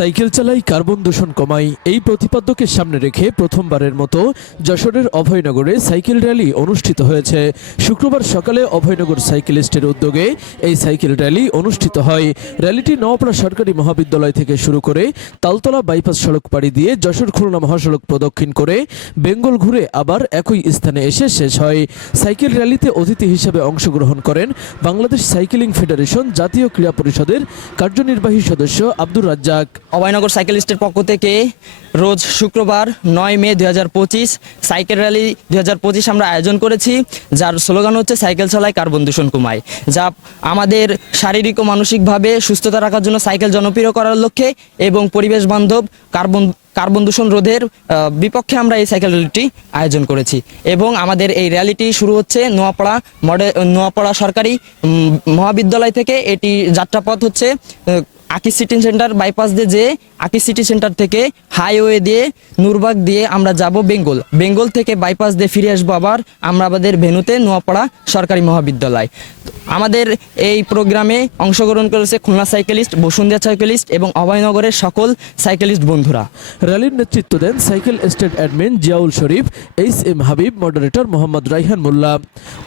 Cycle চালাই carbon দূষণ কমাই, এই প্রতিপাদ্যকে সামনে রেখে প্রথমবারের মতো যশোরের অভয়নগরে সাইকেল র্যালি অনুষ্ঠিত হয়েছে। শুক্রবার সকালে অভয়নগর সাইকেলিস্টের উদ্যোগে এই সাইকেল র্যালি অনুষ্ঠিত হয়। র্যালিটি নওপাড়া সরকারি মহাবিদ্যালয় থেকে শুরু করে তালতলা বাইপাস সড়ক পাড়ি দিয়ে যশোর খুলনা মহাসড়ক প্রদক্ষিণ করে বেঙ্গল ঘুরে আবার একই স্থানে এসে শেষ হয়। সাইকেল র্যালিতে অতিথি হিসেবে অংশগ্রহণ করেন বাংলাদেশ সাইকেলিং ফেডারেশন জাতীয় ক্রীড়া পরিষদের কার্যনির্বাহী সদস্য আব্দুর রাজ্জাক। অভয়নগর সাইকেলিস্টের পক্ষ থেকে রোজ শুক্রবার নয় মে দু হাজার পঁচিশ সাইকেল র্যালি দু হাজার পঁচিশ আমরা আয়োজন করেছি, যার স্লোগান হচ্ছে সাইকেল চালায় কার্বন দূষণ কমায় যা আমাদের শারীরিক ও মানসিকভাবে সুস্থতা রাখার জন্য সাইকেল জনপ্রিয় করার লক্ষ্যে এবং পরিবেশ বান্ধব কার্বন কার্বন দূষণ রোধের বিপক্ষে আমরা এই সাইকেল র্যালিটি আয়োজন করেছি। এবং আমাদের এই র্যালিটি শুরু হচ্ছে নোয়াপাড়া মডেল নোয়াপাড়া সরকারি মহাবিদ্যালয় থেকে। এটি যাত্রাপথ হচ্ছে আকি সিটি সেন্টার বাইপাস দিয়ে যে আকি সিটি সেন্টার থেকে হাইওয়ে দিয়ে নুরবাগ দিয়ে আমরা যাব বেঙ্গল। বেঙ্গল থেকে বাইপাস দিয়ে ফিরে আসব আবার আমরা আমাদের ভেনুতে নোয়াপাড়া সরকারি মহাবিদ্যালয়। আমাদের এই প্রোগ্রামে অংশগ্রহণ করেছে খুলনা সাইকেলিস্ট, বসুন্ধিয়া সাইকেলিস্ট এবং অভয়নগরের সকল সাইকেলিস্ট বন্ধুরা। র্যালির নেতৃত্ব দেন cycle state admin Ziaul Sharif, H M Habib, moderator Mohammad Raihan Molla.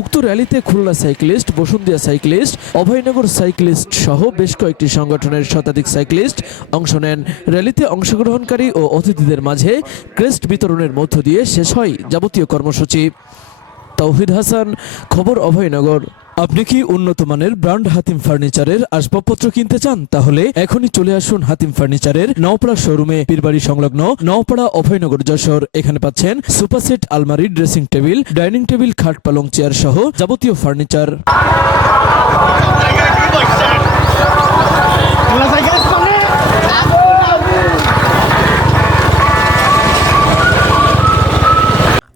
উক্ত র্যালিতে Khulna cyclist, Basundia cyclist, Abhaynagar cyclist সহ বেশ কয়েকটি সংগঠনের শতাধিক সাইক্লিস্ট অংশ নেন। র্যালিতে অংশগ্রহণকারী ও অতিথিদের মাঝে ক্রেস্ট বিতরণের মধ্য দিয়ে শেষ হয় যাবতীয় কর্মসূচি। তৌহিদ হাসান, খবর অভয়নগর। আপনি কি উন্নত মানের ব্র্যান্ড হাতিম ফার্নিচারের আসবাবপত্র কিনতে চান? তাহলে এখনই চলে আসুন হাতিম ফার্নিচারের নওপাড়া শোরুমে। পীরবাড়ি সংলগ্ন নওপাড়া অভয়নগর যশোর। এখানে পাচ্ছেন সোফা সেট আলমারি, ড্রেসিং টেবিল, ডাইনিং টেবিল, খাট, পালং, চেয়ার সহ যাবতীয় ফার্নিচার।